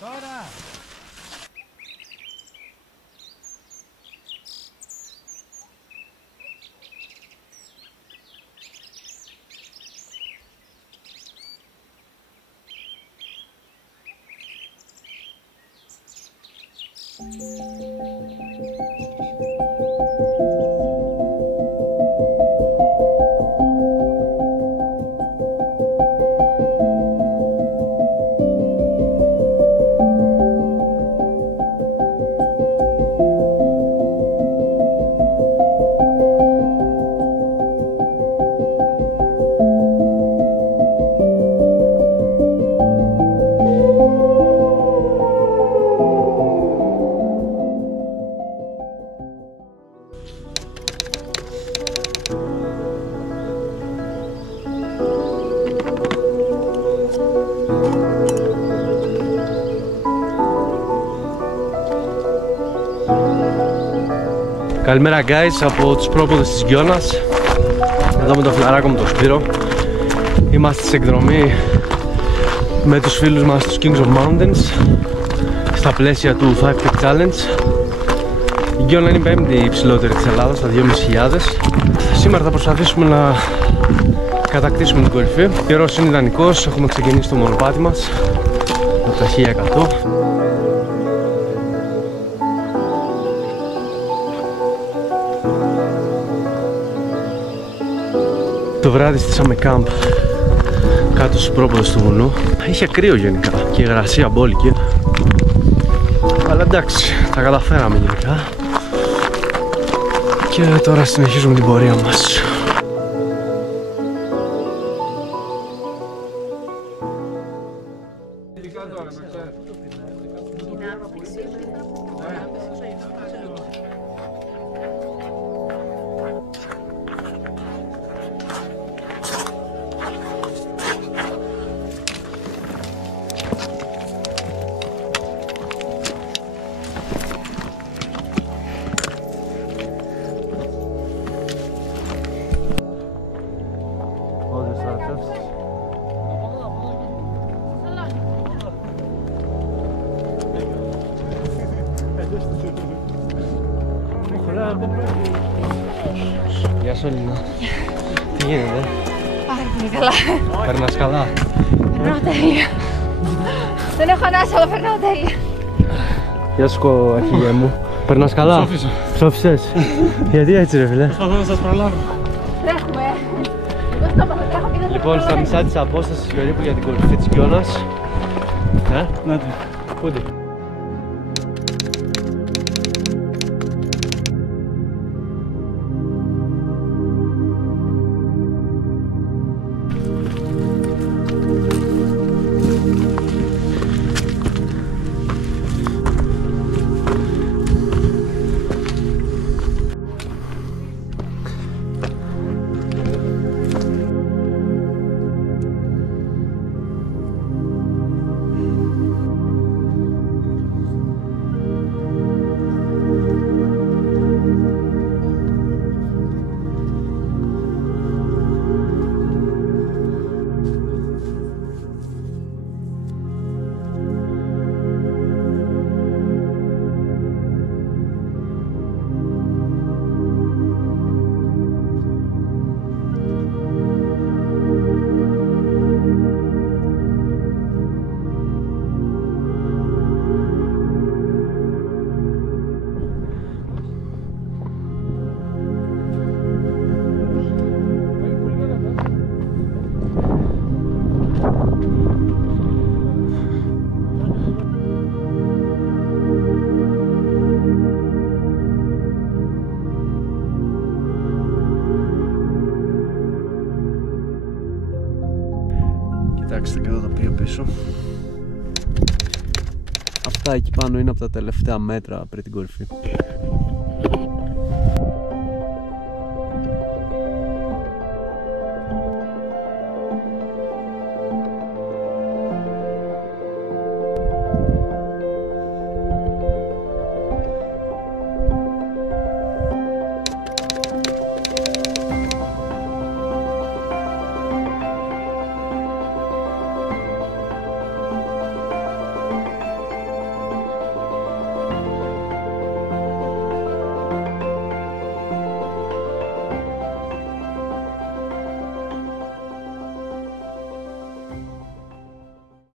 Τώρα! Καλημέρα guys από τους πρόποδες της Γιώνας. Εδώ με το φιλαράκο μου τον Σπύρο. Είμαστε σε εκδρομή με τους φίλους μας τους Kings of Mountains στα πλαίσια του 5K Challenge. Η Γιώνα είναι η πέμπτη υψηλότερη της Ελλάδας, στα 2.500. Σήμερα θα προσπαθήσουμε να κατακτήσουμε την κορυφή. Ο καιρός είναι ιδανικός, έχουμε ξεκινήσει το μονοπάτι μας από τα 1100. Το βράδυ στήσαμε κάμπ κάτω στους πρόποδες του βουνού. Είχε κρύο γενικά και υγρασία μπόλικη. Αλλά εντάξει, τα καταφέραμε γενικά. Και τώρα συνεχίζουμε την πορεία μας. Γεια σου Ελίνα. Τι γίνεται? Πάρα πολύ καλά. Περνάς καλά? Περνάω τέλεια. Δεν έχω ανάσα, αλλά περνάω τέλεια. Γεια σου αρχηγέ μου. Περνάς καλά? Ψόφισα. Ψόφισες? Γιατί έτσι ρε φίλε? Προσπαθώ να σας προλάβω. Τρέχουμε. Εγώ στο τρέχω και δεν Λοιπόν, στα μισά της απόστασης περίπου για την κορυφή της Γιώνας. Να Πούνται? Κοιτάξτε και εδώ το τοπίο πίσω. Αυτά εκεί πάνω είναι από τα τελευταία μέτρα πριν την κορυφή.